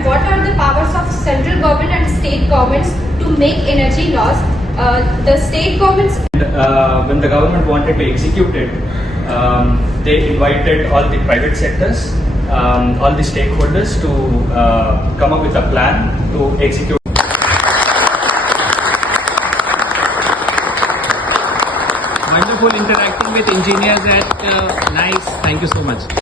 and what are the powers of central government and state governments to make energy laws. The state governments. When the government wanted to execute it, they invited all the private sectors, all the stakeholders to come up with a plan to execute. Wonderful interacting with engineers at NISE. Thank you so much.